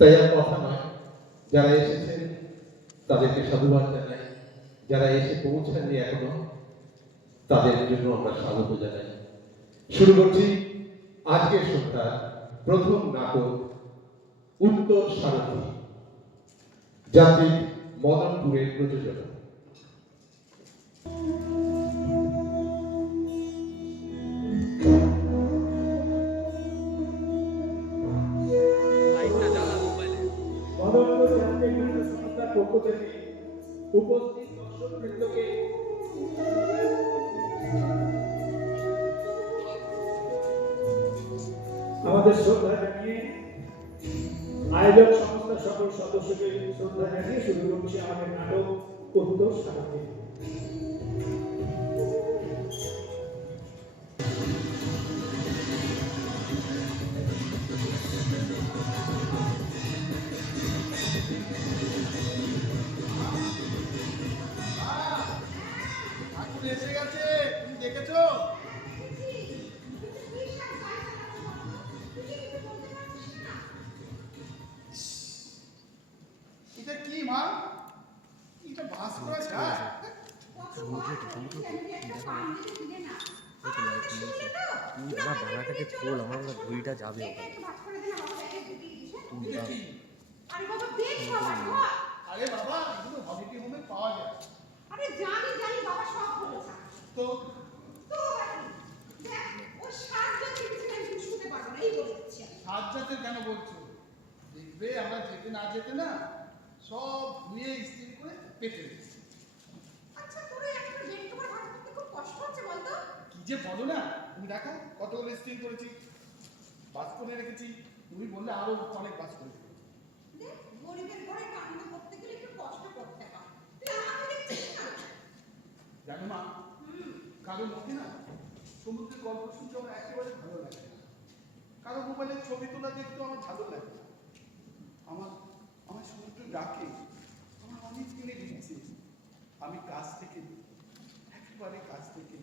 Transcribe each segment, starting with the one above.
তাই আর কথা নয়, যারা এসেছেন তাদেরকে সাধুবাদ জানাই, যারা এসে পৌঁছাননি এখনো তাদের জন্য আমরা স্বাগত জানাই। শুরু করছি আজকের সন্ধ্যার প্রথম নাটক উত্তর সারথী, যাত্রী মদনপুরের প্রযোজনা। পক্ষ থেকে উপস্থিত দর্শকবৃন্দকে আমাদের শ্রদ্ধা জানিয়ে, আয়োজক সংস্থার সকল সদস্যকে শ্রদ্ধা জানিয়ে শুরু করছি আমাদের নাটক উত্তর সারথী। এসে গেছে, তুমি দেখেছো? এটা কি মা? এটা বাস করা যায়? বাংলাটাকে খোল, আমার ঘড়িটা যাবে। আরে বাবা, এগুলো হলিডে হোমে পাওয়া যায়। আরে জানি জানি বাবা সব বলেছে। তো দেখ ও সাহায্য করতে আমি শুনতে পারবো না, এই বলছি। সাজ্জাতে কেন বলছো? দেখবে আমরা যেতে না যেতে না সব ধুয়ে ইস্ত্রি করে পেতে রেখেছি। আচ্ছা তোর একটা বেড কভার ভাঁজ করতে খুব কষ্ট হচ্ছে বলতো? কি যে বলো না, তুমি দেখো কতগুলো ইস্ত্রি করেছি, বাস করে রেখেছি। তুমি বললে আরো অনেক বাস করে দেবো। দেখ গরিবের ঘরে কাণ্ড করতে গেলে একটু কষ্ট করতে হয়। তুই আমাকে দেখছিস না? জানো মা, কারো মুখে না সমুদ্রের গল্প শুনতে আমার একেবারে ভালো লাগে না। কারো মোবাইলের ছবি তোলা দেখতেও আমার ভালো লাগে না। আমার আমার সমুদ্র ডাকে, আমার অনেক কিনে দিচ্ছে। আমি কাছ থেকে একেবারে কাছ থেকে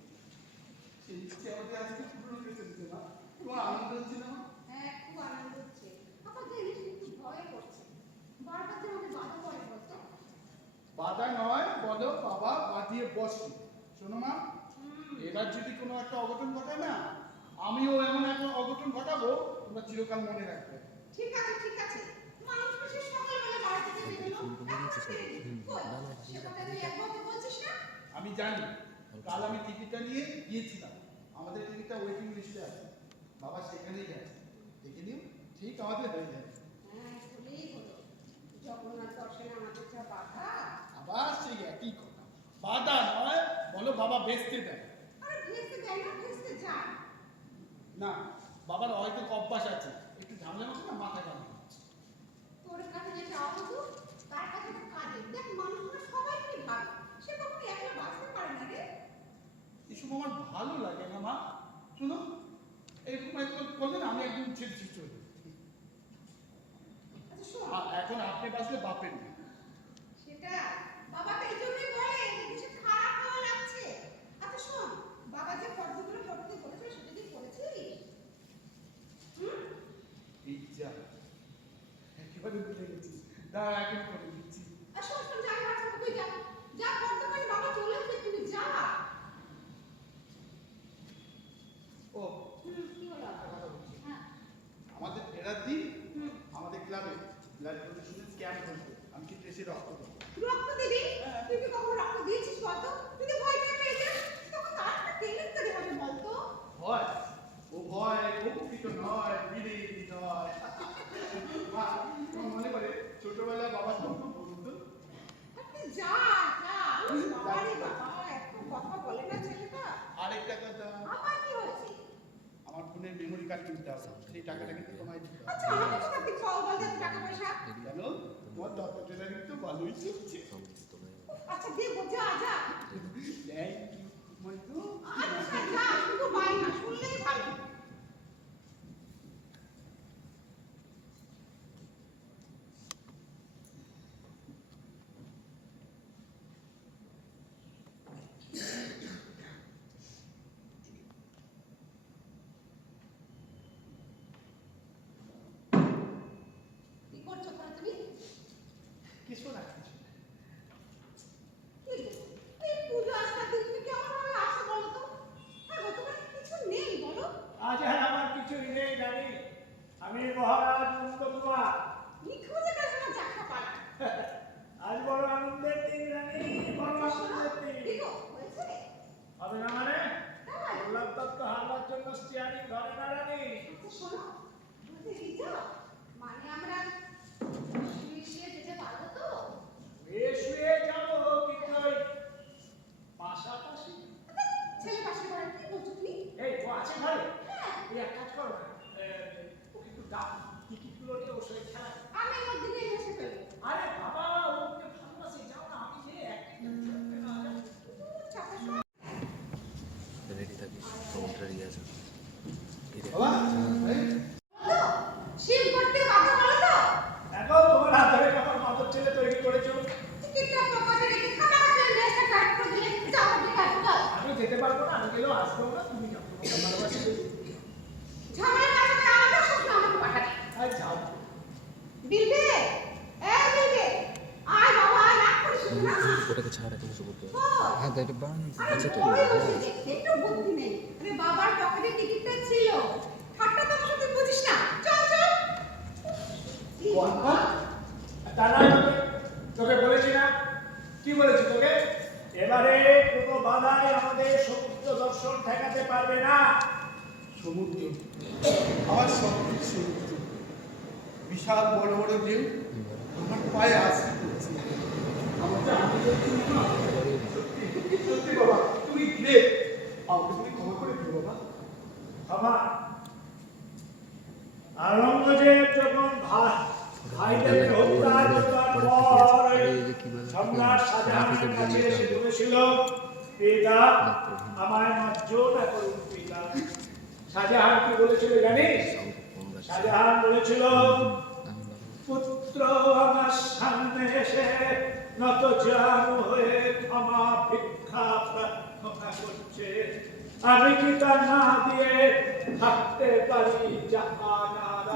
সেই ইচ্ছে আমাদের আজকে পূরণ হয়ে চলছে না। তোমার আনন্দ হচ্ছে না? হ্যাঁ খুব আনন্দ হচ্ছে। আমার জানিস একটু ভয় করছে, বারবার যে আমাকে বাধা পড়ে বলতো। বাধা নয়, বলো বাবা বাঁধিয়ে বসে। শোনো মা, এবার যদি কোনো একটা অঘটন ঘটায় না, আমিও এমন একটা অঘটন ঘটাবো তোমরা চিরকাল মনে রাখবে। ঠিক আছে ঠিক আছে, মানুষ বেশি সকালবেলা বাড়ি থেকে বেরোলো, সেটা তুই একবার বলছিস না? আমি জানি, কাল আমি টিকিটটা নিয়ে গিয়েছিলাম, আমাদের টিকিটটা ওয়েটিং লিস্টে আছে। বাবা সেখানেই গেছে, দেখে নিও ঠিক আমাদের হয়ে যাবে। হ্যাঁ বলেই হলো, জগন্নাথ দর্শনে আমাদের যা বাধা। আবার সেই একই কথা, বাধা নয়, বলো বাবা বেচতে দেয়। আরে ভেস্তে দেয় না, ভেস্তে যায় না, বাবার হয়তো অভ্যাস আছে, একটু ঝামেলা মতো না মাথা কামড়ে। তোর কাছে যে যাওয়া হতো তার কাছে তো কাজে। দেখ মানুষরা সবাই কি ভাবে, সে কখনো একলা বাঁচতে পারে না রে। এসব আমার ভালো লাগে না মা। শুনো, এরকম একবার করলেন আমি একদম ছেড়ে চলে যাবো। আচ্ছা শোন, এখন আপনি বাঁচলে বাপের নেই। সেটা বাবা তো এই জন্যই বলে যে কিছু খারাপ খাওয়া লাগছে। আচ্ছা শোন, বাবা যে পদ্মগুলো পড়তে বলেছিল সেটা কি পড়েছিস? পিজ্জা একেবারে ভুলে গেছি, দাঁড়া এখন করে দিচ্ছি। আর শোন শোন, যাই বাচ্চা তুই যা, যা পড়তে পারি, বাবা চলে আসবে, তুমি যা। ও কি হলো? একটা কথা বলছি, হ্যাঁ আমাদের ফেরার দিন আমাদের ক্লাবে ব্লাড ডোনেশনের ক্যাম্প হয়েছে। আমি কিন্তু এসে রক্ত দেবো। রক্ত দিবি? তুই কি কখনো রক্ত দিয়েছিস বলতো? তুই তো ভয় পেয়ে যাস, তখন তার একটা ট্রেনিং করে হবে বলতো। ভয়? ও ভয় প্রকৃত নয়, বিদেশি নয়। মা, তোমার মনে করে ছোটবেলায় বাবার গল্প বলতো? আপনি যা যা, বাবারে বাবা, এত কথা বলে না ছেলেটা। আরেকটা কথা, আবার কি হয়েছে? আমার ফোনের মেমোরি কার্ড কিনতে হবে, সেই টাকাটা কিন্তু তোমায় দিতে হবে। আচ্ছা আমাকে তো আপনি কল বল যে টাকা পয়সা। কেন? তোমার দত্ত ট্রেলারিং তো ভালোই চলছে। আচ্ছা দেবো, যা যা। Thank you Montu. আচ্ছা যা, শুধু বাইনা শুনলেই ভালো। কি করছো কিছু না কিছু না। কি গো, এই পুজো আসার দিন তুমি কেমন ভাবে আসো বলো তো? হ্যাঁ গো, তোমার কিছু নেই বলো? আজ আর আমার কিছুই নেই জানি। আমি মহারাজ নন্দকুমার। নিখোঁজে কাশিমা যাত্রা পালা। আজ বড় আনন্দের দিন রানী, বড় আনন্দের কি দিন। গো, হয়েছে? হবে না মানে? তাই? গোলাপ দত্ত হারবার জন্য স্টিয়ারিং ধরে না রানী। আচ্ছা শোনো, বলতে এই যাও, মানে আমরা শুয়ে শুয়ে যেতে পারবো তো? শুয়ে যাবো কিন্তু ওই পাশাপাশি। ছেলে পাশে করে কি বলছো তুমি? এই ও আছে ঘরে? হ্যাঁ, এই এক কাজ করো না, ওকে একটু ডাক, টিকিটগুলো নিয়ে ওর সঙ্গে খেলা করো। আমি এর মধ্যে নিয়ে এসে ফেলবো। আরে বাবা, ওকে ভালোবাসি, যাও না, আমি যে একদিন খেলতে না যাবো। চাপা শোনো। রেডি থাকিস সমুদ্রের ইয়ে আছে বাবা এই, বলো, শিব করতে কথা বলো তো? দেখো তোমার হাত ধরে কেমন মাদক ছেলে তৈরি করেছো। টিকিটটা পকেটে রেখে খাতা কাটলে লেজটা কাট করে দিলে যাও ঠিক আছে চল। আমি যেতে পারবো না, আমি গেলেও আসবো না, তুমি যাও, তোমাকে ভালোবাসি। ঝামেলা কাটাতে আমাকে সবসময় আমাকে পাঠাবে। আর যাও। বিলবে, বিলবে, আয় বাবা আয়, রাগ করিস না। ওটাকে ছাড় এখন সমুদ্র ও, হ্যাঁ তাই এটা বান আছে তো ওই বসে দেখতে একটু বুদ্ধি নেই। আরে বাবার পকেটে টিকিটটা ছিল। ঠাট্টা তামাশা তুই বুঝিস না। চল চল। বাবা, তা না তোকে বলেছি না? কি বলেছি তোকে? এবারে কোনো বাধাই আমাদের সমুদ্র দর্শন ঠেকাতে পারবে না। সমুদ্র আমার সব সমুদ্র, বিশাল বড় বড় ঢেউ আমার পায়ে আসছে করছে। আমাকে আমি বলছি না, সত্যি সত্যি বাবা, তুমি গ্রেট। আমাকে তুমি ক্ষমা করে দিও বাবা। বাবা, আওরঙ্গজেব যখন ভাইদের হত্যা করবার পর সম্রাট শাহজাহানের কাছে এসে বলেছিল, পিতা আমায় মার্জনা করুন পিতা। শাহজাহান কি বলেছিল জানিস? শাহজাহান বলেছিল, পুত্র আমার সামনে এসে নতজানু হয়ে ক্ষমা ভিক্ষা প্রার্থনা করছে, আমি কি তা না দিয়ে থাকতে পারি জাহানারা?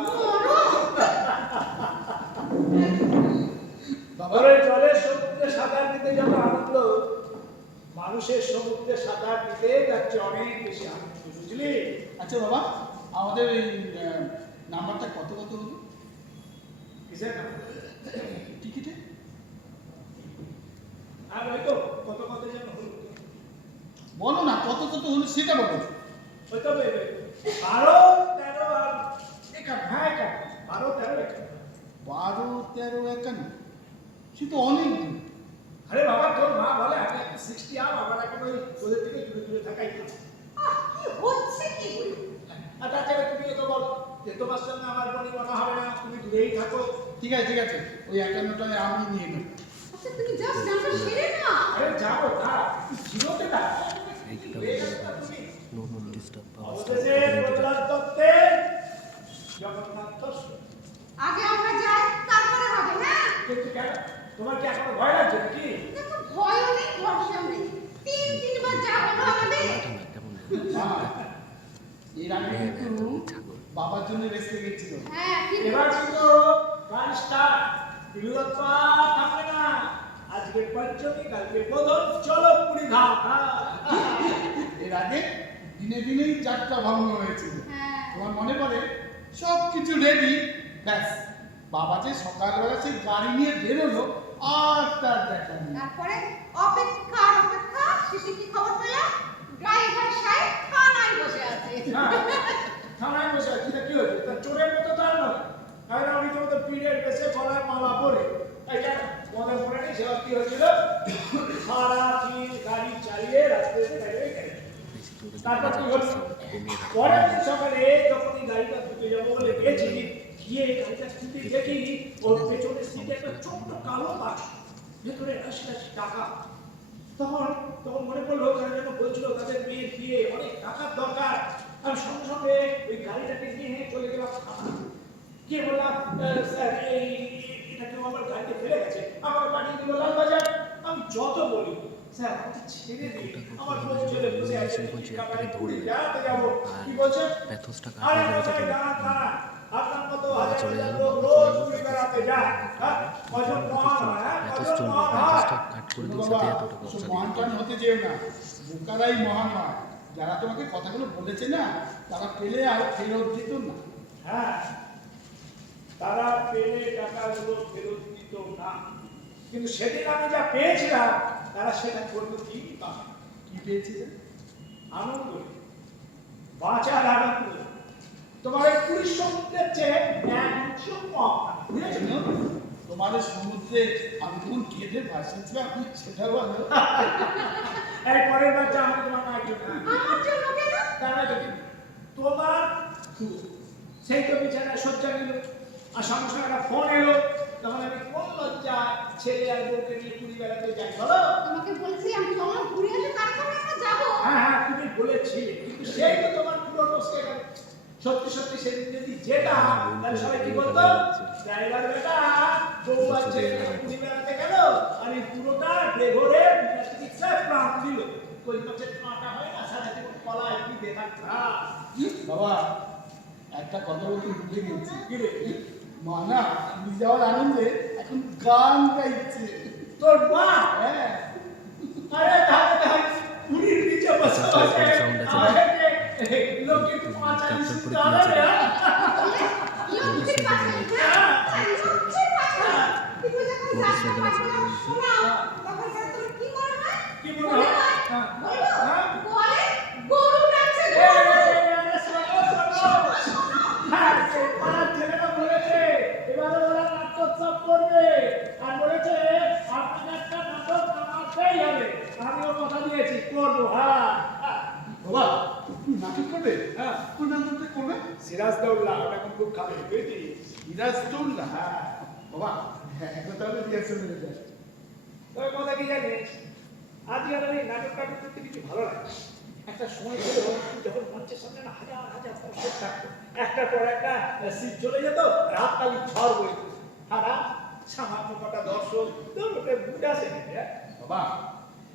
বাবারে জলে সমুদ্রে সাঁতার দিতে যত আনন্দ, মানুষের সমুদ্রে সাঁতার দিতে যাচ্ছে অনেক বেশি আনন্দ, বুঝলি? আচ্ছা বাবা, আমাদের এই নাম্বারটা কত কত হলো কিসের নাম? টিকিটে? আর ওই তো কত কত যেন হলো, বলো না কত কত হলো সেটা বলো। ওই তো 12, 13 আর 51, হ্যাঁ 12, 13, 51। 12, 13, 51, সে তো অনেক দিন। আরে বাবা, তোর মা বলে আমি এখন 60 আর আমার এখন ওই ওদের থেকে দূরে দূরে থাকাই ভালো। কি হচ্ছে কি বলি? আর তাছাড়া তুমি তো বলো যে তোমার সঙ্গে আমার কোনো মনে হবে না, তুমি দূরেই থাকো। ঠিক আছে ঠিক আছে, ওই 51টায় আমি নিয়ে নেব। আচ্ছা তুমি জাস্ট নামটা সেরে না। আরে যাবো না, জিরোতে না। এইটা নো নো ডিস্টার্ব পাওয়া অবশেষে প্রহ্লাদ দত্তের জগন্নাথ দর্শন। আগে আমরা যাই তারপরে হবে হ্যাঁ? কিন্তু কেন, তোমার কি এখনো ভয় লাগছে নাকি? দেখো ভয়ও নেই ভরসাও নেই। 3-3 বার যা হলো আমাদের। কেমন মা, এর আগে কিন্তু বাবার জন্য রেস্টে গেছিল। হ্যাঁ ঠিক এবার কিন্তু গান স্টার্ট, বিলুদত্ত থাকবে না। আজকে পঞ্চমী, কালকে প্রথম, চলো পুরী ধাম। এর আগে দিনে দিনেই যাত্রা ভঙ্গ হয়েছিল। হ্যাঁ। তোমার মনে পড়ে? সব কিছু রেডি, ব্যাস বাবা যে সকালবেলা সেই গাড়ি নিয়ে বেরোলো, আর তার দেখা নেই। তারপরে অপেক্ষা শেষে কি খবর পেলাম? ড্রাইভার সাহেব থানায় বসে আছে। থানায় বসে আছি, তা কি হয়েছে? তা চোরের মতো তার নয়। আর আমি তোমাদের পীরের বেশে গলায় মালা পরে, এই কেন তোমাদের মনে নেই সেবার কি হয়েছিল? সারাদিন গাড়ি চালিয়ে রাস্তায় বেরিয়ে গেছে। তারপর কি হলো? পরের দিন সকালে যখন এই গাড়িটা ঢুকে যাবো বলে গেছি, গিয়ে গাড়িটা খুঁজে দেখি ওর পেছনের সিটে একটা ছোট্ট কালো বাক্স, ভেতরে 80 টাকা। তখন মনে পড়লো তারা যেন বলছিল তাদের মেয়ের বিয়ে, অনেক টাকার দরকার। আমি সঙ্গে সঙ্গে ওই গাড়িটাকে নিয়ে চলে গেলাম থানা। গিয়ে বললাম, স্যার এটা কেউ আমার গাড়িতে ফেলে গেছে, আমার বাড়ি দিল লালবাজার। আমি যত বলি, স্যার আমাকে ছেড়ে দিন, আমার বউ ছেলে বসে আছে, বেড়াতে যাবো। কি বলছেন? আরে মশাই দাঁড়ান, আপনার মতো হাজার হাজার লোক রোজ ঘুরে বেড়াতে যায়, কজন মহান হয়, হ্যাঁ? ম্যাচেস কজন চলবে, মহান হয়? ম্যাচেসটা কাট করে দিন, বাবা, সাথে এত টাকা ওসব অফার মহান দিন। টান হতে যেও না, বোকারাই মহান হয়। যারা তোমাকে কথাগুলো বলেছে না, তারা পেলে আর ফেরত দিত না। হ্যাঁ, তারা পেলে টাকাগুলো ফেরত দিত না, কিন্তু সেদিন আমি যা পেয়েছিলাম তারা সেটা করলো কি পাবে? কি পেয়েছিলে? আনন্দ, বাঁচার আনন্দ। তোমার এই পুরীর সমুদ্রের চেয়ে এক ইঞ্চিও কম না, বুঝেছো? জানো, তোমার এই সমুদ্রে আমি যখন কেঁদে ভাসিয়েছিলাম, সেটা বলো। এই পরের বার যা আমি তোমার মায়ের জন্য আমার জন্য কেন? তারা যদি তোমার সেই তো বিছানায় শয্যা নিল, আর সঙ্গে সঙ্গে একটা ফোন এলো, তখন আমি কোন লজ্জা ছেলে আর বউকে নিয়ে পুরী বেড়াতে যাই বলো? তোমাকে বলছিলাম চলো ঘুরে আসি, তারপরে আমরা যাবো। হ্যাঁ হ্যাঁ, তুমি বলেছিলে, কিন্তু সেই তো তোমার পুরো নষ্ট হয়ে গেল। সত্যি সত্যি সেদিন যদি যেটা, তাহলে সবাই কি বলতো? ড্রাইভার বেটা বউ আর ছেলে নিয়ে পুরী বেড়াতে গেল, আর এই পুরোটা ড্রাইভারে চিকিৎসায় প্রাণ দিল। কই মাছের কাঁটা হয় না, সারা জীবন কলায় কি দেখা খারাপ। বাবা, একটা কথা বলতে ভুলে গেছি। কি রে? মা না পুরী যাওয়ার আনন্দে এখন গান গাইছে। তোর মা? হ্যাঁ, আরে তাহলে তাহলে পুরীর নিচে বসে আচ্ছা, বসে sound আছে। আমাকে লোকের পাঁচালি capture শুনতে করে হবে দিয়েছে। না? লক্ষ্মীর পাশে, হ্যাঁ, লক্ষ্মীর পাশে। তুমি যখন Motorcycle যাত্রা আছে। পাঠগুলো শোনাও, তখন তোমার কি মনে হয়? কি মনে হয়? হ্যাঁ। বলো, হ্যাঁ। বলে গরু ডাকছে, এই, গরু। এই, এই, এই, শোনো, শোনো। হ্যাঁ, সেই পাড়ার ছেলেরা বলেছে, এবারে ওরা নাট্যোৎসব করবে। আর বলেছে, আপনাকে একটা নাটক নামাতেই হবে। আমিও কথা দিয়েছি, করবো, হ্যাঁ। বাবা, তুমি নাটক করবে? হ্যাঁ। কোন নাটকটা করবে? সিরাজদৌল্লা, ওটা এখন খুব খাবে, বুঝলি? সিরাজদৌল্লা। হ্যাঁ। বাবা, হ্যাঁ, এখন তাহলে রিহার্সাল হয়ে যায়। তবে কথা কি জানিস, আজকাল এই নাটক টাটক করতে কিছু ভালো লাগে না। একটা সময় ছিল যখন মঞ্চের সামনে না হাজার হাজার দর্শক থাকতো, একটার পর একটা সিট চলে যেত, রাতকালি ঝড় বইত। হারা সামান্য কটা দর্শক, ওটা বুঝে আসে নাকি, হ্যাঁ? বাবা,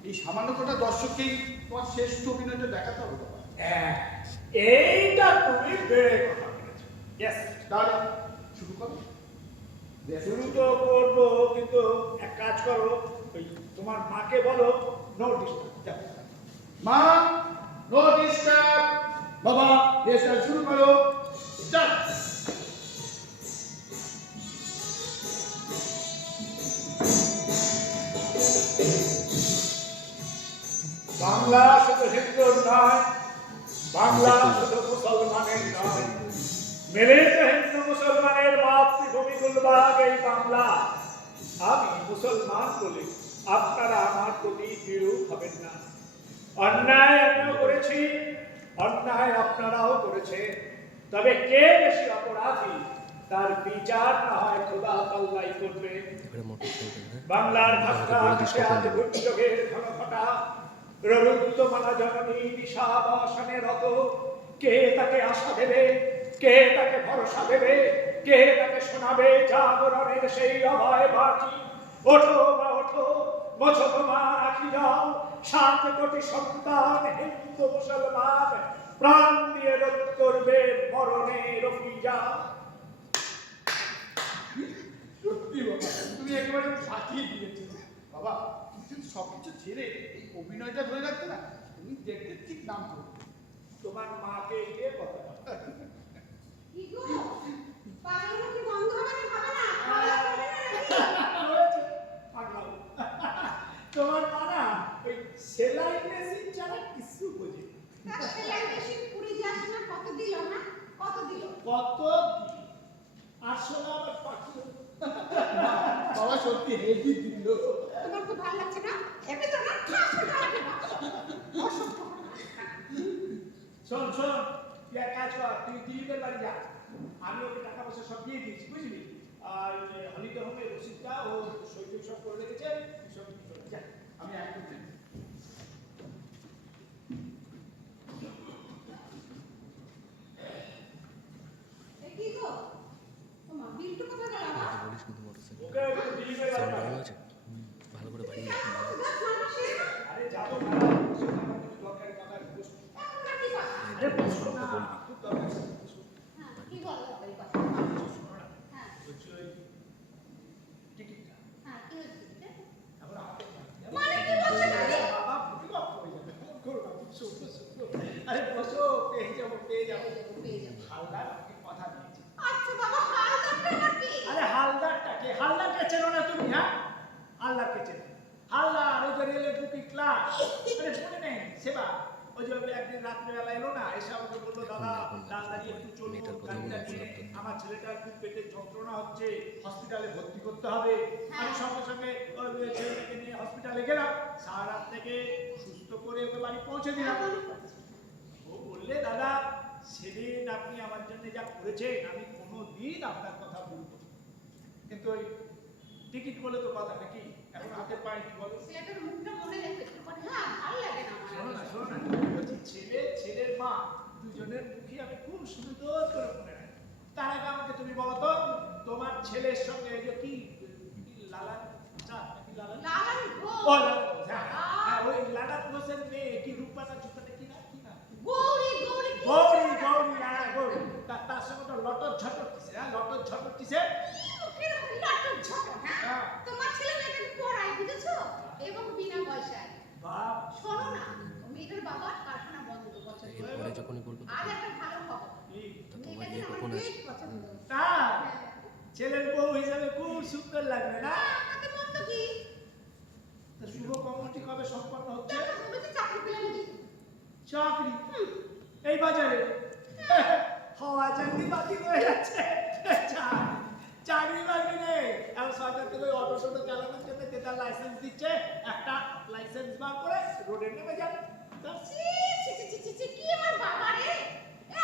এই সামান্য কটা দর্শককেই তোমার শ্রেষ্ঠ অভিনয়টা দেখাতে হবে বাবা। হ্যাঁ, এইটা তুমি বেড়ে কথা বলেছো। ইয়েস, তাহলে শুরু করো। শুরু তো করবো, কিন্তু এক কাজ করো, ওই তোমার মাকে বলো নো ডিস্টার্ব। মা, নো ডিস্টার্ব। বাবা, রিহার্সাল শুরু করো। স্টার্ট। বাংলা শুধু হিন্দুর নয়, বাংলা শুধু মুসলমানের নয়, মিলিত হিন্দু মুসলমানের মাতৃভূমি গুলবাগ এই বাংলা। আমি মুসলমান বলে আপনারা আমার প্রতি বিরূপ হবেন না। অন্যায় আমিও করেছি, অন্যায় আপনারাও করেছে, তবে কে বেশি অপরাধী তার বিচার না হয় খোদা তাআলাই করবে। এবারে মোটরসাইকেল, হ্যাঁ? বাংলার ভাষা বলে দিস আকাশে কখন আজ দেবে। দুর্যোগের ঘনঘটা, রবীন্দ্রমালা জননী নিশাবাসনে রত। কে তাকে আশা দেবে, কে তাকে ভরসা দেবে, কে তাকে শোনাবে জাগরণের সেই অভয় বাটি? ওঠো বা ওঠো, বোঝো তোমার আখি দাও, 7 কোটি সন্তান হিন্দু মুসলমান প্রাণ দিয়ে রোধ করবে মরণের অভিযান। সত্যি বাবা, তুমি একেবারে ফাটিয়ে দিয়েছো। বাবা, তুমি যদি সবকিছু ছেড়ে এই অভিনয়টা ধরে রাখতে না, তুমি দেখতে ঠিক নাম করবে। তোমার মাকে গিয়ে কথা বলো। কি গো, পাগলামো কি বন্ধ হবে না, হবে না? পাগলা করবে না নাকি? হয়েছে, পাগলামো। তোমার মা না ওই সেলাই মেশিন ছাড়া কিছু বোঝে না। তা সেলাই মেশিন পুরি যাস না, কত দিল না? কত দিল? কত কি আসলে আমার পাখি। বাবা, সত্যি হেভি দিল। তোমার খুব ভালো লাগছে না? এমনি তো না, ঠাস করে লাগে না। অসভ্য। শোন শোন, তুই এক কাজ কর, তুই দিলীপের বাড়ি যা, আমি ওকে টাকা পয়সা সব দিয়ে দিয়েছি, বুঝলি? আর হলিতে হবে রসিদটা ও সই সব করে রেখেছে, তুই সব দিয়ে চলে যা। আমি একদম জানি। এ কি গো, তোমার বিলটু কোথায় গেল আবার? আমাকে বলিস কিন্তু মোটরসাইকেল ওকে একটু দিলীপের বাড়ি সাউন্ড পাঠা। ভালো আছে? ভালো করে বাড়িয়ে রাখ। দশ মাস শেষ না? আরে যাবো না, বসে না, আমার কিছু দরকারি কথা আছে, বস। এখন না কি কথা? আরে বসো না, খুব দরকার আছে, বসো। হ্যাঁ, কি বলো এই কথা? শোনো না, হ্যাঁ। বলছি ওই হালদার কে চেনে? হালদার ওই যে রেলের বুকিং ক্লার্ক, আরে মনে নেই সেবা, ওই যে একদিন রাত্রিবেলা এলো না, এসে আমাকে বললো দাদা তাড়াতাড়ি একটু চলুন মেয়েটার কথা গাড়িটা মনে নিয়ে, পড়লো তো। আমার ছেলেটার খুব পেটে যন্ত্রণা হচ্ছে, হসপিটালে ভর্তি করতে হবে। আমি সঙ্গে সঙ্গে ওই ছেলেটাকে নিয়ে হসপিটালে গেলাম, সারা রাত থেকে সুস্থ করে ওকে বাড়ি পৌঁছে দিলাম। ও বললে দাদা সেদিন আপনি আমার জন্য যা করেছেন আমি কোনোদিন আপনার কথা বলবো না। কিন্তু ওই টিকিট বলে তো কথা নাকি, এখন হাতে পাইনি বলো। ছেলেটার মুখটা মনে রেখে একটু করে, হ্যাঁ ভালো লাগে না আমার। শোনো না শোনো না, বলছি ছেলে ছেলের মা দুজনের মুখে আমি খুব সুন্দর করে মনে রাখি। তার আগে আমাকে তুমি বলো তো, তোমার ছেলের সঙ্গে এই যে কি লালান চা নাকি লালান লালান ঘোষ। ও লালান ঘোষ, হ্যাঁ, হ্যাঁ, ওই লালান ঘোষের মেয়ে কি রূপবানা চুপানা কি না কি না গৌরী গৌরী কি গৌরী হয়েছে? গৌরী হ্যাঁ গৌরী, তার সঙ্গে তো লটর ঝটর কিসে, হ্যাঁ লটর ঝটর কিসে। মুখের লাটুর ঝটক, হ্যাঁ? হ্যাঁ। তোমার ছেলে মেয়েকে পড়ায়, বুঝেছো? এবং বিনা পয়সায়। বাপ শোনো না, ও মেয়েটার বাবার কারখানা বন্ধ বছর ধরে। এরপরে যখনই বলবো আর একটা ভালো খবর, কি তা তোমার মেয়েটাকে বিয়ে আমার কখন বেশ আসবে? পছন্দ। তাই হ্যাঁ। ছেলের বউ হিসাবে খুব সুন্দর লাগবে না? তাতে মন্দ কি? তা শুভ কর্মটি কবে সম্পন্ন হচ্ছে? দেখো, ভেবেছি চাকরি পেলে আমি দিই। চাকরি এই বাজারে হওয়া চাকরি বাতিল হয়ে যাচ্ছে। চাকরি বাকরি নেই, এখন সরকার থেকে অটো টোটো চালানোর জন্য যে তার লাইসেন্স দিচ্ছে, একটা লাইসেন্স বার করে রোডে নেমে যান। ব্যাস। ছি, ছি, ছি, ছি, ছি, ছি, কি আমার বাবা রে!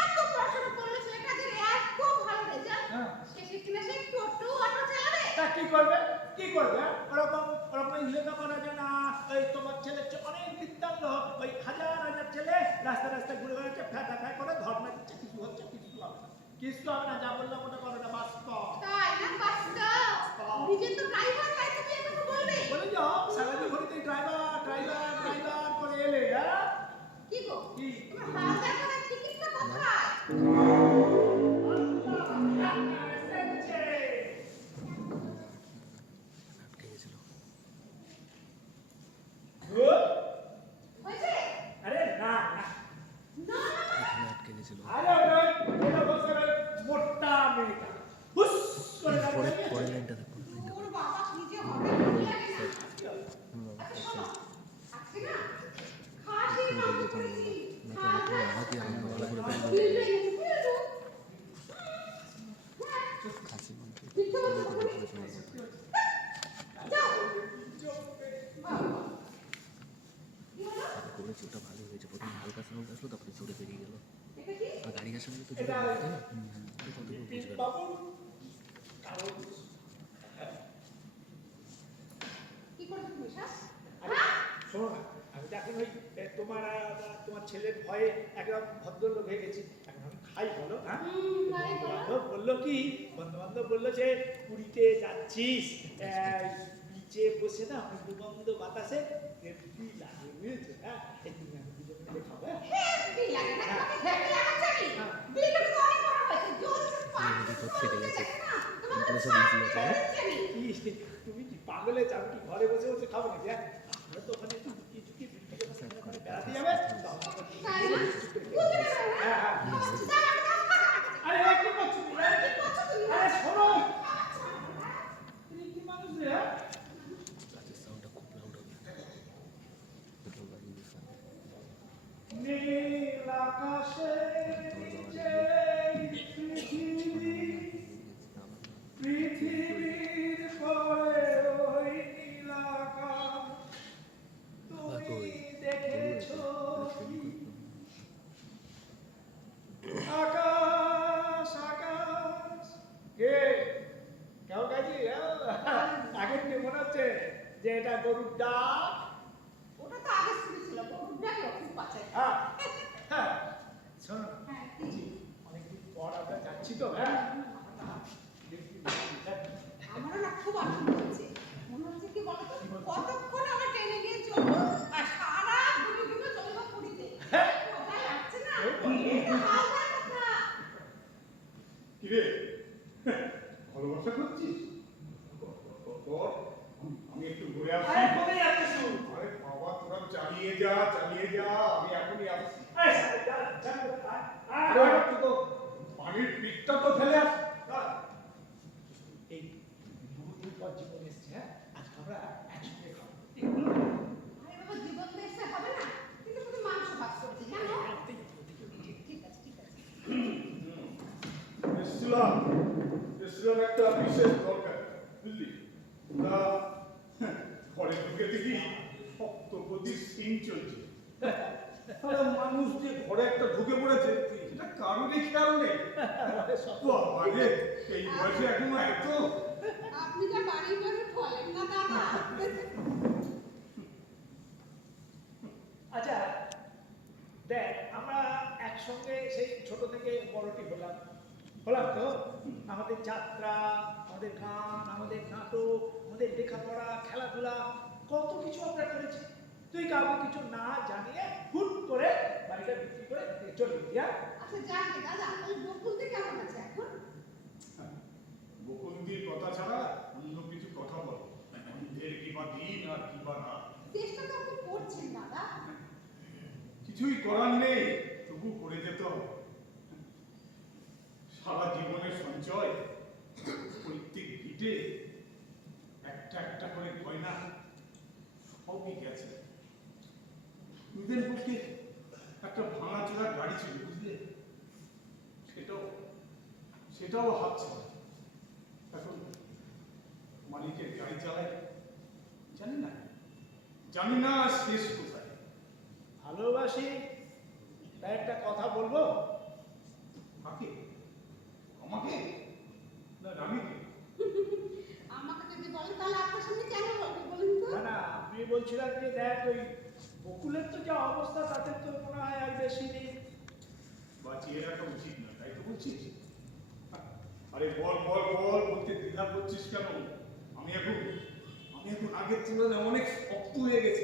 এত পড়াশোনা করলো ছেলেটা, যে এত ভালো রেজাল্ট, হ্যাঁ। শেষে কিনা সে টোটো অটো চালাবে। তা কি করবে কি করবে হ্যাঁ? ওরকম ওরকম লেখাপড়া জানা, ওই তোমার ছেলের চেয়ে অনেক বিদ্যাঙ্গ, ওই হাজার হাজার ছেলে রাস্তা রাস্তা ঘুরে বেড়াচ্ছে, ফ্যাটা ফ্যা করে ধর্ণা দিচ্ছে, কিছু হচ্ছে কিছু হবে না, কিছু হবে না, যা বললাম ওটা করো না, বাস্তব। তাই না, বাস্তব। নিজের তো ড্রাইভার, তাই তুমি এই কথা বলবে? বলে যাও সারাদিন ঘড়িতে ড্রাইভার ড্রাইভার ড্রাইভার করে এলে, হ্যাঁ কি গো? কি? তোমার হালদার করার টিকিটটা কোথায়? আটকে গেছিল। হয়েছে? আরে না না, না, না, এখানে আটকে গেছিল। আরে ওই এটা বলছে ওই মোটা মেয়েটা হুস করে পরে দাঁড়িয়ে পরের গেছে। লাইনটা দেখো। ওর বাবা কি যে হবে, ভালো লাগে না। আচ্ছা শোনো, আজকে না খাসির মাংস করেছি। নাকি আমাকে আনন্দ ভালো করে বলবো। খাসি মাংস করেছি, ওটা ভালো হয়েছে। প্রথমে হালকা সাউন্ড আসলো, তারপরে জোরে বেরিয়ে গেল। আর গাড়ি আসার আগে তো জোরে বলতো, তাই না? কতগুলো বুঝবে না। বাবু কি করছো তুমি, শাস? আরে, শোনো না, আমি তো এখন ওই তোমার ছেলের ভয়ে একদম ভদ্রলোক হয়ে গেছি, এখন আমি খাই বলো, হ্যাঁ তাই বলো। বন্ধুবান্ধব বললো কি, বন্ধুবান্ধব বললো যে পুরীতে যাচ্ছিস, বিচে বসে না বন্ধু বাতাসে হেব্বি লাগে, বুঝেছো? হ্যাঁ এই তুমি আমি দুজন মিলে খাবো, হ্যাঁ? হেব্বি লাগে না, তোমাকে হেব্বি লাগাচ্ছে আমি? বিলটা তো অনেক বড় হয়েছে, জোরসে ভিতর ফেটে গেছে। তোমাকে তারপরে তো সব সাথে বুঝলো, তাই না? করেছি আমি। কি তুমি কি পাগলে যাও কি, ঘরে বসে বসে খাবো নাকি, হ্যাঁ? আমরা তো ওখানে একটু লুকিয়ে চুকিয়ে বিলটিকে বসে ওখানে বেড়াতে যাবে, তাই না? বুঝতে পেরেছো? হ্যাঁ হ্যাঁ। দাঁড়াও, দাঁড়াও, দাঁড়াও। আরে কি করছো তুমি, হ্যাঁ? কি করছো তুমি? আরে শোনো, তুমি কি মানুষ রে, হ্যাঁ? গাছের সাউন্ডটা খুব লাউড হবে। পেট্রোল বাড়িয়ে দিয়েছে। নীল আকাশের নিচে পৃথিবীর পরে ওই নীল আকাশ, তুমি দেখেছো কি? আকাশ আকাশ কে কেউ কাজী আগে কি মনে হচ্ছে যে এটা গরুর ডাক? ওটা তো আগে শুনেছিল, গরুর ডাক লক্ষ্মী পাচার। হ্যাঁ হ্যাঁ শোনো না, হ্যাঁ, কি? অনেকদিন পর আমরা যাচ্ছি তো, হ্যাঁ আমারও না খুব আনন্দ হচ্ছে। মনে হচ্ছে কি বলতো, কতক্ষণ আমরা ট্রেনে গিয়ে চলবো আর সারা ঘুরে ঘুরে চলবো পুরীতে। মজা লাগছে না? এটা হালদার কথা। কিরে ভালোবাসা করছিস? তোর আমি একটু ঘুরে আসি। আরে কোথায় যাচ্ছিস তুই? আরে বাবা তোরা চালিয়ে যা আমি এখনই আসছি। এই সাথে যা যা আরে একটু তো পানির পিঠটা তো ফেলে আস। এই বহুদিন পর জীবন এসছে, হ্যাঁ আজ আমরা একসঙ্গে খাবো। আরে বাবা জীবন দেখতে হবে না, কিন্তু শুধু মাংস ভাত করছি জানো। ঠিক আছে ঠিক আছে। এসছিলাম একটা বিশেষ দরকার, বুঝলি? তা ঘরে ঢুকে দেখি সপ্তপদী সিং চলছে। তাহলে মানুষ যে ঘরে একটা ঢুকে পড়েছে সেটা কারোরই খেয়াল নেই। বাবারে, এই বয়সে এখনো এত। আপনি যা বাড়ি বাড়ি বলেন না দাদা। আচ্ছা দেখ, আমরা একসঙ্গে সেই ছোট থেকে বড়টি হলাম তো। আমাদের যাত্রা, আমাদের গান, আমাদের নাটক, আমাদের লেখাপড়া, খেলাধুলা, কত কিছু আমরা করেছি। তুই কাউকে কিছু না জানিয়ে হুট করে বাড়িটা বিক্রি করে চলে গেলি। আচ্ছা জানি দাদা, ওই বকুলদি কেমন আছে এখন? বকুলদির কথা ছাড়া অন্য কিছু কথা বলো। অন্ধের কিবা দিন আর কিবা রাত। চেষ্টা তো আপনি করছেন দাদা। কিছুই করার নেই, তবু করে যেতে হবে। সারা জীবনের সঞ্চয়, প্রত্যেক ভিটে একটা একটা করে গয়না সবই গেছে। দুদিন পক্ষে একটা ভাঙাচোরা গাড়ি ছিল, বুঝলে? সেটাও হাত ছাড়া। এখন মালিকের গাড়ি চালায়, জানি না শেষ কোথায়। ভালোবাসি তাই একটা কথা বলবো। কাকে? আমাকে না রানীকে? আমাকে যদি বলেন তাহলে আপনার সামনে কেন বলবো বলুন তো? না আমি বলছিলাম যে দেখ, ওই বকুলের তো যা অবস্থা তাতে তো মনে হয় আর বেশি নেই। বাঁচিয়ে রাখা উচিত না, তাই তো বলছিস? আরে বল বলতে দ্বিধা করছিস কেন? আমি এখন আগের তুলনায় অনেক শক্ত হয়ে গেছে।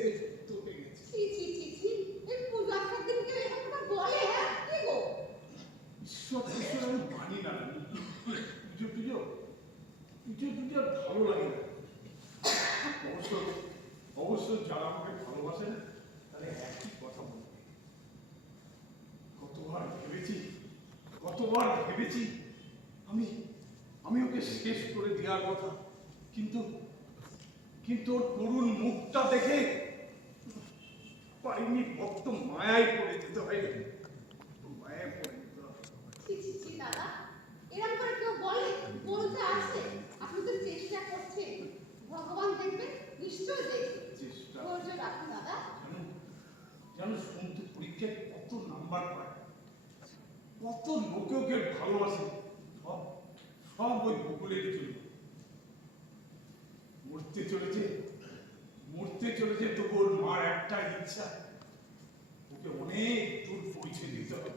ছি ছি ছি ছি, এই পূজার দিন কেউ এরকম কথা বলে? হ্যাঁ কি গো? ঈশ্বর আমি মানি না। পুজো ভালো লাগে না। অবশ্য যারা আমাকে ভালোবাসে না তাহলে একই কথা বলবে। কতবার ভেবেছি আমি ওকে শেষ করে দেওয়ার কথা, কিন্তু ওর করুণ মুখটা দেখে পারিনি। ভক্ত মায়ায় পড়ে যেতে হয়। মায়ায় পড়ে যেতে হয়। ছি ছি ছি দাদা, এরকম করে কেউ বলতে আছে? আপনি তো চেষ্টা করছেন, ভগবান দেখবেন, নিশ্চয় দেখবেন। চেষ্টা ধৈর্য রাখুন দাদা। জানো সন্তু পরীক্ষায় কত নাম্বার পায়, কত লোকে ওকে ভালোবাসে, সব ওই বকুলের জন্য। মরতে চলেছে তবু ওর মার একটা ইচ্ছা, ওকে অনেক দূর পৌঁছে দিতে হবে।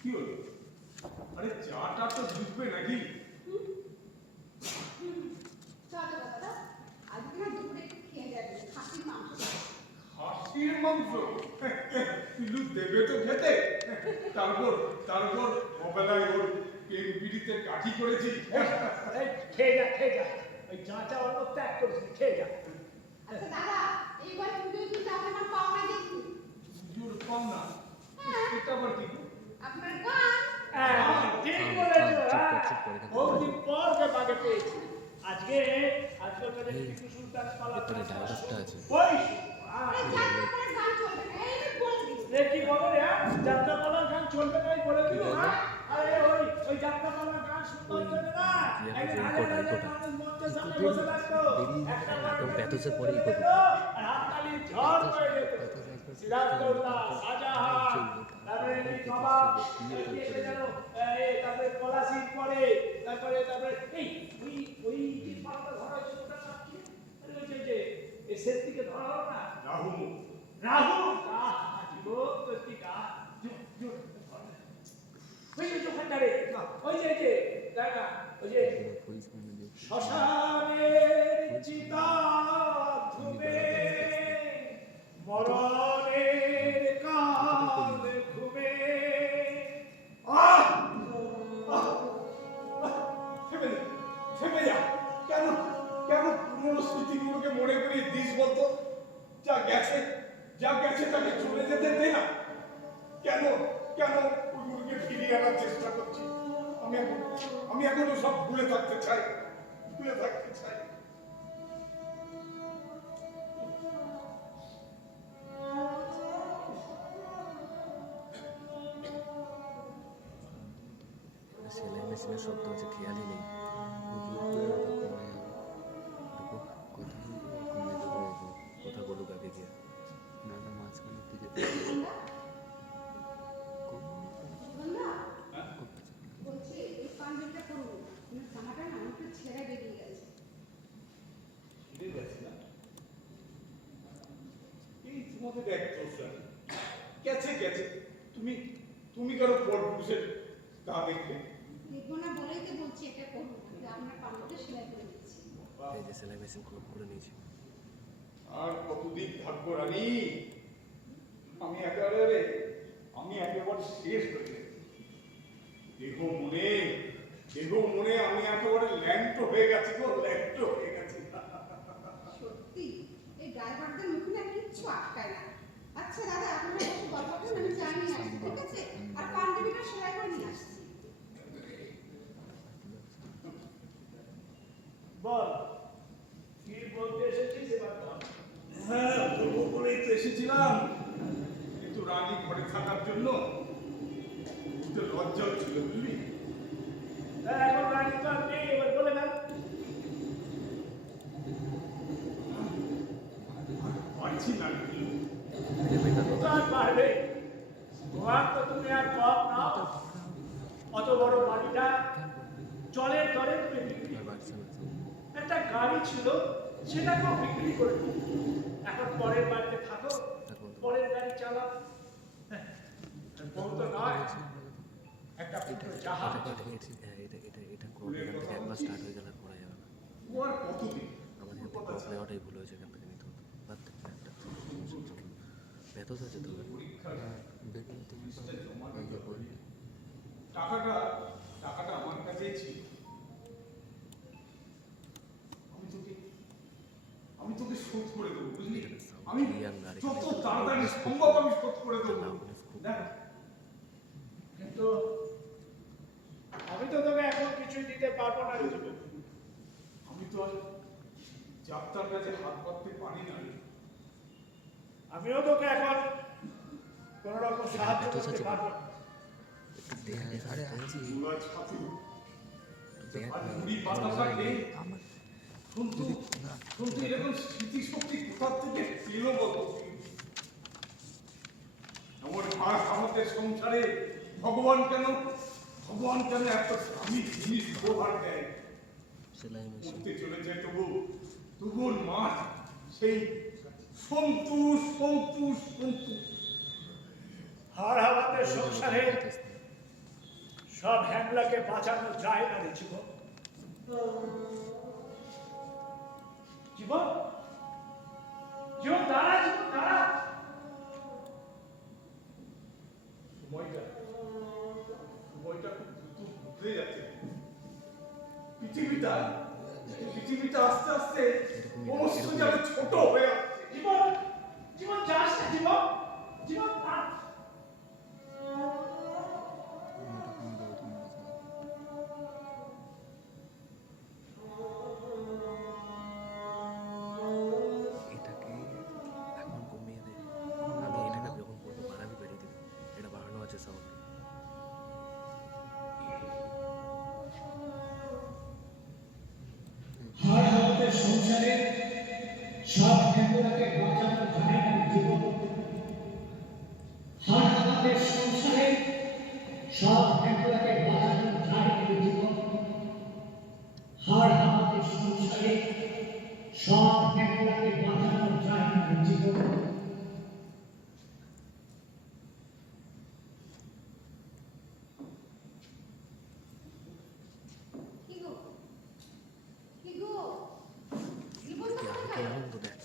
কি হলো? আরে চাটা তো ঢুকবে নাকি? চলো দাদা, আজকে না দুপুরে একটু খেয়ে যাবেন খাসির মাংস। খাসির মাংস পিলু দেবে তো খেতে। তারপর অবেলায় ওর পিড়িতে কাঠি করেছি। এই খেয়ে যা, ওই যাঁচা অন্য ত্যাগ করেছি, খেয়ে যা। আচ্ছা দাদা, এইবার পুজোয় কিন্তু আপনার পাওনা দেখি। পুজোর পাওনা? হ্যাঁ। সেটা আবার কি? আপনার গান। ঠিক বলেছো। চুপ করে থাকো। বহুদিন পর যে বাগে পেয়েছি। আজকাল কাজে টিপু সুলতান পালা এরপরে ডায়লগটা আছে। ওই আরে যাত্রা করার গান চলবে না, এই বলে দিন। কি খবর? যাত্রা পালার গান চলবে না বলে দিল। আরে ওই যাত্রা পালার গান শুনতে হচ্ছে না। মানুষ মঞ্চের সামনে বসে থাকতো, একটা প্যাথোসের পরেই করবো। আর হাততালি ঝড় পড়ে যেত। সিরাজদৌল্লা, শাহজাহান, তারপরে নবাব, তারপরে পলাশির পরে, তারপরে এই ওই যে পালাটা ধরা হয়েছে ওটার নাম কি? আরে ওই যে শেষ দিকে ধরা হলো না, রাহু। শ্মশানের চিতা ধুমে মরণের কাল ঘুমে। থেমে যা। কেন পুরনো স্মৃতিগুলোকে মনে করিয়ে দিস বলতো? যা গেছে তাকে চলে যেতে দে না। কেন ওইগুলোকে ফিরিয়ে আনার চেষ্টা করছি? আমি এখনো সব ভুলে থাকতে চাই, ভুলে থাকতে চাই। সেলাই মেশিনের শব্দ হচ্ছে খেয়ালই নেই কথা বলুক আগে গিয়ে না না মাঝখানের দিকে সুগন্ধা বলছি এই পাঞ্জাবিটা করুন, জামাটা না একটু ছেঁড়া বেরিয়ে গেছে। এই তোমাদের এক দোষা গেছে গেছে, তুমি তুমি কারো পরপুরুষের তা দেখলে দেখবো না বলেই তো বলছি এটা করুন, আপনার পাঞ্জাবিটা সেলাই করে দিচ্ছি। এই যে সেলাই মেশিন করে নিয়েছি আর কতদিন থাকবো রানী? আমি একেবারে শেষ হয়ে গেছি। দেহ মনে আমি একেবারে ল্যাংট হয়ে গেছি গো, ল্যাংট হয়ে গেছি। সত্যি এই ড্রাইভারদের মুখে না কিচ্ছু আটকায় না। আচ্ছা দাদা, আপনারা একটু গল্প করুন, আমি চা নিয়ে আসছি, ঠিক আছে? আর পাঞ্জাবিটা সেলাই করে নিয়ে আসছি। বল কি বলতে এসেছিস এবার বল। হ্যাঁ, বলবো বলেই তো এসেছিলাম, কিন্তু রানী ঘরে থাকার জন্য একটু লজ্জা ছিল, বুঝলি? এখন রানী তো আর নেই, এবার বলে না। পারছি না, তো আর পারবে, তোমার তো তুমি আর কম নাও। অত বড় বাড়িটা জলের দরে তুমি বিক্রি করো। একটা গাড়ি ছিল সেটাকেও বিক্রি করে দিও। এখন পরের বাড়িতে থাকো, পরের গাড়ি চালাও। বউ তো নয়, একটা ছোট জাহাজ। এটা একবার স্টার্ট হয়ে গেলে করা যাবে না ও আর কতদিন? আমাদের ড্রপ নেওয়াটাই ভুল হয়েছে, এখান থেকে নিতে হতো বাদ থেকে একটা ভেতর যেতে হবে টাকাটা আমার কাছেই ছিল। আমি তোকে শোধ করে দেবো, বুঝলি? আমি যত তাড়াতাড়ি সম্ভব আমি শোধ করে দেবো। দেখ, কিন্তু আমি তো তোকে এখন কিছুই দিতে পারবো না রে যুবক। আমি তো আর যাত্রার কাছে হাত পাততে পারি না রে। আমিও তোকে এখন কোন রকম সাহায্য করতে পারবো না। বুড়া ছাতু, আর মুড়ি বাতাসা খেয়ে কিন্তু এরকম স্মৃতিশক্তি কোথা থেকে পেলো বলতো? এমন ভাগ আমাদের সংসারে ভগবান কেন একটা স্বামী জিনিস উপহার দেয়? সেলাই মেশিন উঠতে চলেছে তবু মাছ সেই সন্তোষ সন্তোষ সন্তোষ। হার হাওয়াতে সংসারে সব হ্যাংলাকে বাঁচানো যায় না রে জীবন। জীবন জীবন দাঁড়া, জীবন দাঁড়া। সময়টা খুব দ্রুত বদলে যাচ্ছে। পৃথিবীটা আস্তে আস্তে অবশ্য যেন ছোট হয়ে আসছে। জীবন জীবন যাস না, জীবন জীবন থাক। এটাকে এখন কমিয়ে দে, আমি এটাকে যখন বলবো বাড়াবি বেরিয়ে দিবি, এটা বাড়ানো আছে সাউন্ড। হার আমাদের সংসারে সব ক্ষেত্রকে বাঁচানো যায় না জীবন। হার আমাদের সংসারে সব ক্ষেত্রকে বাঁচানো যায় না জীবন। হার আমাদের সংসারে সব ক্ষেত্রকে বাঁচানো যায় না জীবন। কি গো জীবন তো কোথায়? আনন্দ দেখ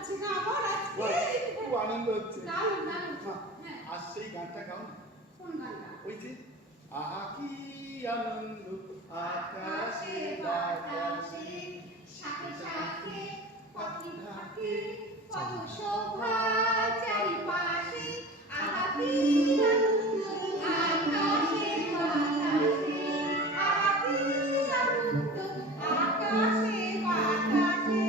লাগছে না আমার আজকে। খুব আনন্দ হচ্ছে। দারুণ দারুণ। মা, হ্যাঁ, আর সেই গানটা গাও না। কোন গানটা? ওই যে আহা কি আনন্দ আকাশে আকাশে বাতাসে বাতাসে শাখে শাখে পাখি থাকে কত শোভা চারিপাশে আহা কি আনন্দ আকাশে বাতাসে আহা কি আনন্দ আকাশে বাতাসে।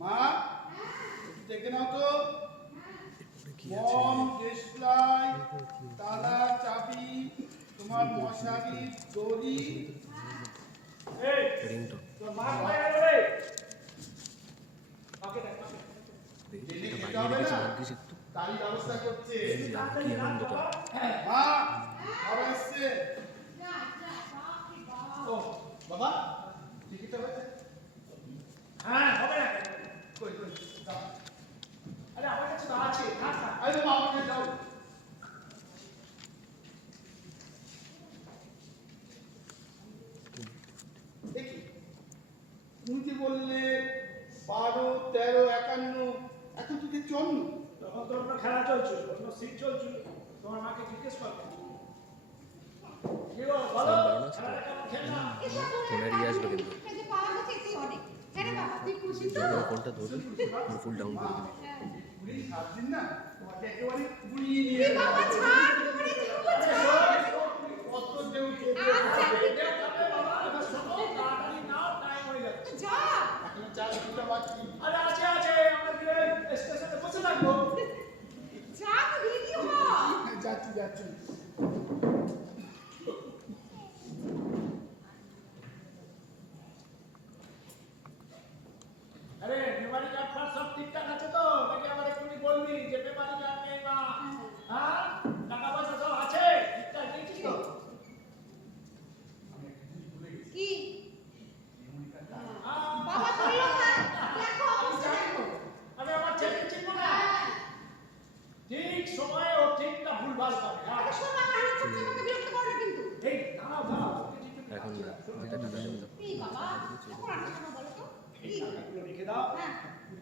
মা দেখে নাও তো এরপরে কি আছে? বম দেশলাই তালা চাবি তোমার মশারি দড়ি এই রিংটোন। তোর মা কোথায় গেল রে? ওকে দেখ ওকে। দেখি ডেলি এটা খেতে বাড়িয়ে হবে রেখেছে না? ভাগ্যিস একটু। তারই ব্যবস্থা করছে। এই যে আর কি আনন্দটা। মা বাবা এসছে। যা যা বাপরে বাপ। ও বাবা টিকিটটা হয়েছে? হ্যাঁ হবে না কেন? কই কই দাও। আরে আমার কাছে তো আছে থাক না। আরে বাবা আমাকে দাও। দেখি তুমি যে বললে 12, 13, 51 এখন তো দেখছি অন্য। তখন তো অন্য খেলা চলছিল অন্য সিট চলছিল তোমার মাকে জিজ্ঞেস করবে কি গো বলো বারণ আছে তো? খেলাটা কেমন খেললাম? এসব বলে ফোনেরই আসবে কিন্তু। এই যে পাওয়া গেছে এতেই অনেক। হ্যাঁ রে বাবা, তুই খুশি তো? যখন ফোনটা ধরবে পুরো ফুল ডাউন করে দিবি। হ্যাঁ। পুরি 7 দিন না তোমাকে একেবারে পুড়িয়ে নিয়ে এ বাবা ছাড়, তোমার এই জীবন ছাড়। কত দেউ আচ্ছা, দেও খাবে বাবা এবার শোনো তাড়াতাড়ি নাও টাইম হয়ে যাচ্ছে যা। এখন 4 ঘন্টা বাকি। আরে আছে আছে আমরা গিয়ে স্টেশনে বসে থাকবো যা তো রেডি হ। যাচ্ছি যাচ্ছি। আরে মেমারি কার্ড ফার্ড সব ঠিকঠাক আছে তো নাকি আমার এক্ষুনি বলবি যে মেমারি কার্ড নেই মা হ্যাঁ টাকা পয়সা সব আছে ঠিকঠাক দিয়েছিস তো কি? হ্যাঁ। বাবা বললো না। দেখো আমি অবস্থা জানি দেখো। তো। আমি আমার ছেলেকে চিনবো না হ্যাঁ। ঠিক সময়ে ও ঠিকটা ভুলভাল করে হ্যাঁ আরে শোন, আমার আলো চোখে আমাকে বিরক্ত করো না কিন্তু। এই দাঁড়াও দাঁড়াও ওকে ঠিক করে এখন না, যেটা টাকা দেবে তো। এই বাবা, এখন আর শোনো বলো তো। এই কি? টাকাগুলো রেখে দাও হ্যাঁ।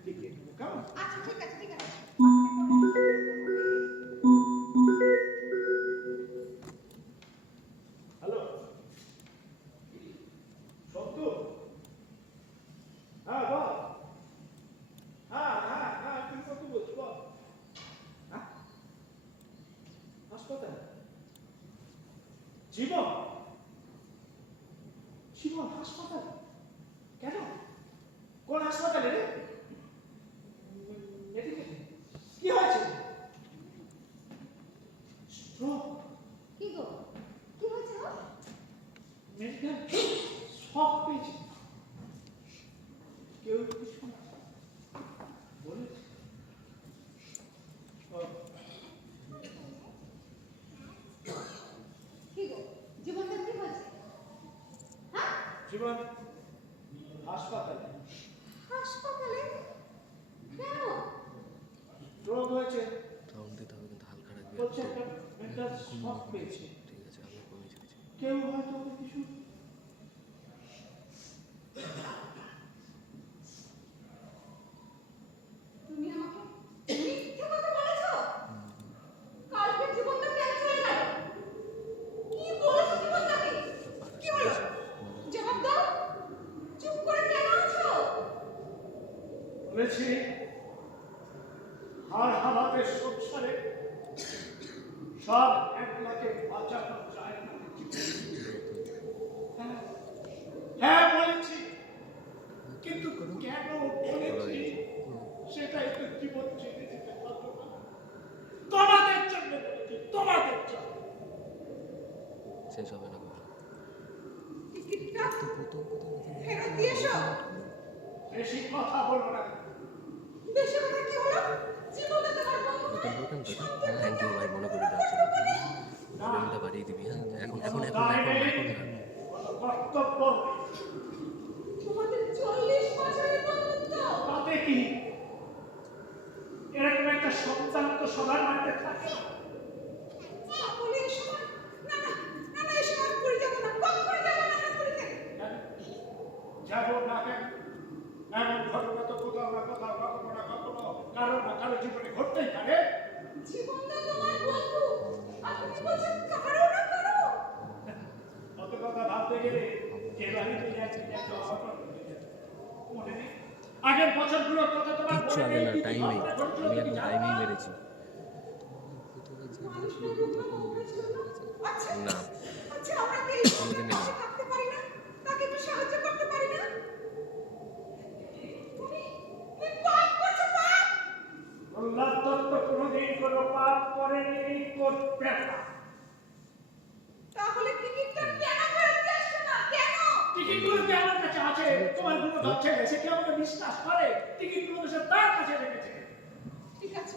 লিখে দেবো কেমন আচ্ছা ঠিক আছে ঠিক আছে। হ্যালো সন্তু হ্যাঁ বল হ্যাঁ হ্যাঁ হ্যাঁ তুই সন্তু বলছি বল হ্যাঁ হাসপাতাল জীবন জীবন হাসপাতাল কেন কোন হাসপাতালে রে এদিকে কি হয়েছে স্ট্রোক কি গো? কি হয়েছে গো? মেডিকেল শক পেয়েছে কেউ কিছু বলেছে ও, কি গো? জীবনটা কি হয়েছে? হ্যাঁ? জীবন হাসপাতালে হাসপাতালে? কেন? রোগ হয়েছে সাউন্ড দিতে হবে কিন্তু হালকা রাখবি। বলছে একটা মেন্টাল শক পেয়েছে ঠিক আছে, আমি কমিয়ে দিচ্ছি। কেউ হয়তো ওকে কিছু তুমি আমাকে মিথ্যে কথা বলেছো? কালকে জীবনটা কেন চলে গেল? কি বলেছো জীবনটাকে? কি হলো? জবাব দাও। চুপ করে কেন আছো? বলেছি আর হালাতে সংসারে সব একলাকে বাঁচানো যায় না হ্যাঁ, হ্যাঁ বলেছি কিন্তু কেন বলেছি সেটাই তো জীবন জেনে যেতে পারলো না তোমাদের জন্য বলেছি তোমাদের জন্য শেষ হবে না কথা। টিকিটটা তো প্রথম কথা ফেরত দিয়ে এসো। বেশি কথা বলো না বেশি কথা কি হলো? জীবনটা তোমার বন্ধু নতুন নয়। দোকান তো? থ্যাংক ইউ ভাই, মনে করে দেওয়ার জন্য। ভলিউমটা বাড়িয়ে দিবি। হ্যাঁ এখন এখন এখন দায় এখন নেই, এখন না। কোনো কর্তব্য নেই। তোমাদের 40 বছরের বন্ধুত্ব। তাতে কি সন্তান তো সবার মাঝে থাকে না। বলি এই সময় না না না না এই সময় পুরী যাবো না, কখনো যাবো না আমরা পুরীতে। যাবো না কেন? এমন ঘটনা তো কোথাও না কোথাও কখনো না কখনো কারো না কারো জীবনে ঘটতেই পারে। জীবন তো তোমার বন্ধু, আপনি বলছেন কারো না কারো। অত কথা ভাবতে গেলে যে বাড়িতে যাচ্ছি একটা অঘটন ঘটে যাবে। মনে নেই? আগের বছরগুলোর কথা তোমার কিচ্ছু মনে আগে নেই? না, কি কি টাইমে ঘটনা ঘটছিল আমি তুমি একদম জানো টাইমেই না? মেরেছি। মানুষের রূপ উপভোগের জন্য। আচ্ছা না। আচ্ছা আমরা কি এই কোনোদিনই না। পাশে থাকতে পারি না? তাকে একটু সাহায্য করতে পারি না? তুমি কি পাপ করছো পাপ? প্রহ্লাদ দত্ত কোনোদিন কোনো পাপ করেনি, করবে না। তাহলে টিকিটটা কেন ফেরত দিয়ে আসছো না? কেন? টিকিটগুলো কি আমার কাছে আছে? তোমার কোনো ধরছে সে কি আমাকে বিশ্বাস করে? টিকিটগুলো তো সে তার কাছে রেখেছে। ঠিক আছে,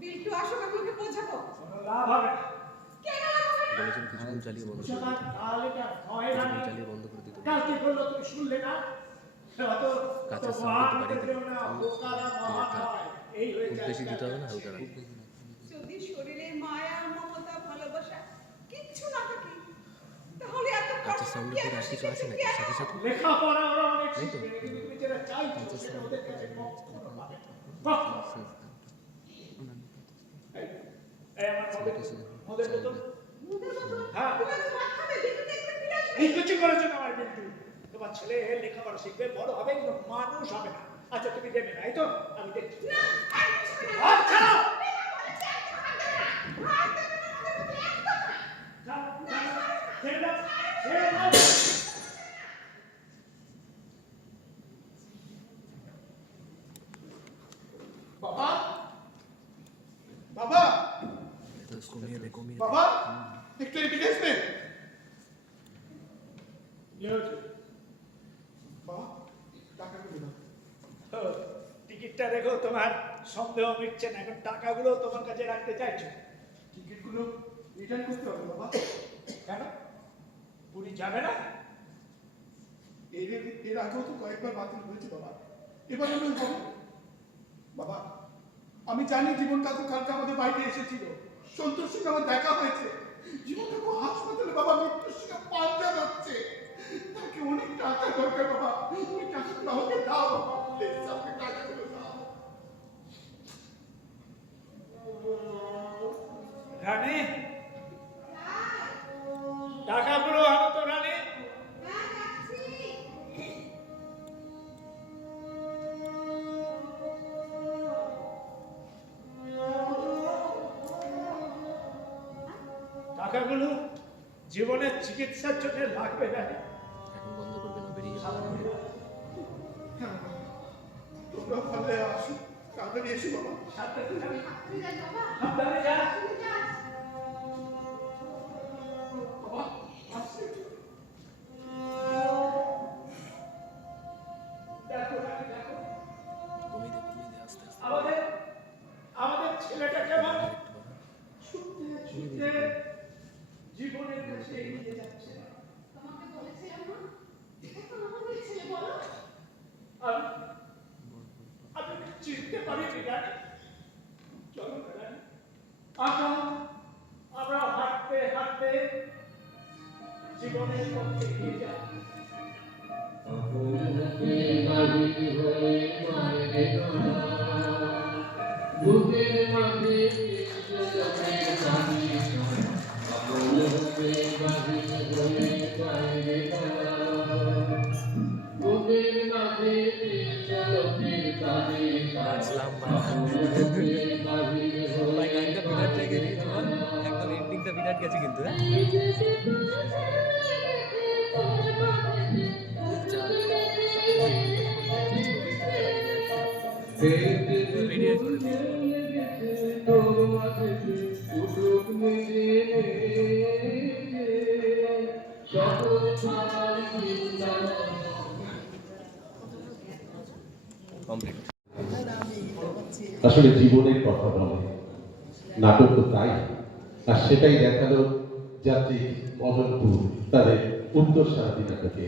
বিল্টু আসুক, আমি ওকে বোঝাবো। কোনো লাভ হবে না। কেন লাভ হবে না? বলেছেন কিছুক্ষণ চালিয়ে বন্ধ করে সুতরাং কাল এটা হয় না। কিছুক্ষণ চালিয়ে বন্ধ করে দিতে কাল কি করলো তুমি শুনলে না? কাঁচের সামনে একটু বাড়িয়ে দিন। খুব বেশি দিতে হবে না, হালকা রাখুন। যদি শরীরে মায়া মমতা ভালোবাসা কিচ্ছু না থাকে তাহলে এত কাঁচের কষ্ট সামনে কেন করে আর কিছু আছে নাকি সাথে সাথে? লেখাপড়া ওরা অনেক এই তো। শিখবে, কিন্তু তুমি যেটা চাইছো সেটা ওদের কাছে কখনো পাবে না। কখনো। এই আমার মদের বোতল। মুদের মতো হ্যাঁ। তুমি তো মাথাবে দেখতে দেখতে ফিরে আসবে। এই কিছু করেছো না আমার বিন্দু। তোমার ছেলে লেখাপড়া শিখবে, বড় হবে, কিন্তু মানুষ হবে না। আচ্ছা তুমি দেবে না, এই তো আমি দেখছি। না আর কিছু হবে না। আচ্ছা হাত দেবে না, আমাদের মধ্যে একদম না। যাও, যাও, ছেড়ে দাও, ছেড়ে দাও। বাবা বাবা তো কমিয়ে দে, কমিয়ে দে। বাবা একটু এদিকে আসবে। কি হয়েছে? বাবা টাকা করে দাও। ও, টিকিটটা দেখো তোমার সন্দেহ মিটছে না, এখন টাকাগুলো তোমার কাছে রাখতে চাইছো। টিকিটগুলো রিটার্ন করতে হবে বাবা। কেন? পুরী যাবে না? এর আগেও তো কয়েকবার বাতিল হয়েছে বাবা, এবার আমি হবে। বাবা আমি জানি জীবন কাকু কালকে আমাদের বাড়িতে এসেছিল, সন্তোষ সিং আমার দেখা হয়েছে। জীবন কাকু হাসপাতালে বাবা মৃত্যুর সঙ্গে পাঞ্জা যাচ্ছে, তাকে অনেক টাকা দরকার বাবা। তুমি টাকাগুলো আমাকে দাও বাবা, প্লিজ আমাকে টাকাগুলো দাও। রানী, টাকাগুলো আনো তো রানী। হ্যাঁ যাচ্ছি। টাকাগুলো জীবনের চিকিৎসার জন্য লাগবে না। এখন বন্ধ করবে না, বেরিয়ে যাবে। হ্যাঁ বাবা, তোমরা ভালো আসো, তাড়াতাড়ি এসো বাবা। সাবধানে যাবি। তুই যা বাবা। সাবধানে যা। তুই যা। বাবা আসছে। দেখো রানী, দেখো কমিয়ে দে, কমিয়ে দে, আস্তে আস্তে। আমাদের আমাদের ছেলেটা কেমন আরেকটু বাড়া। ছুটতে ছুটতে জীবনের কাছে এগিয়ে যাচ্ছে। তোমাকে বলেছিলাম না, ও তো আমাদের ছেলে বলো। আমি আমি চিনতে পারিনি রানী। চলো না রানী, আমরা হাঁটতে হাঁটতে জীবনের পথে এগিয়ে যাই। বাঁচলাম বাড়া। ভাই গানটা বিরাট জায়গায় দিয়েছে বল, একদম এন্ডিংটা বিরাট গেছে কিন্তু। হ্যাঁ ভিডিও করে দিয়েছে। কমপ্লিট। আসলে জীবনের কথা বলে নাটক তো তাই, আর সেটাই দেখালো যাত্রী মদনপুর তাদের উত্তর সারাদিন নাটকে।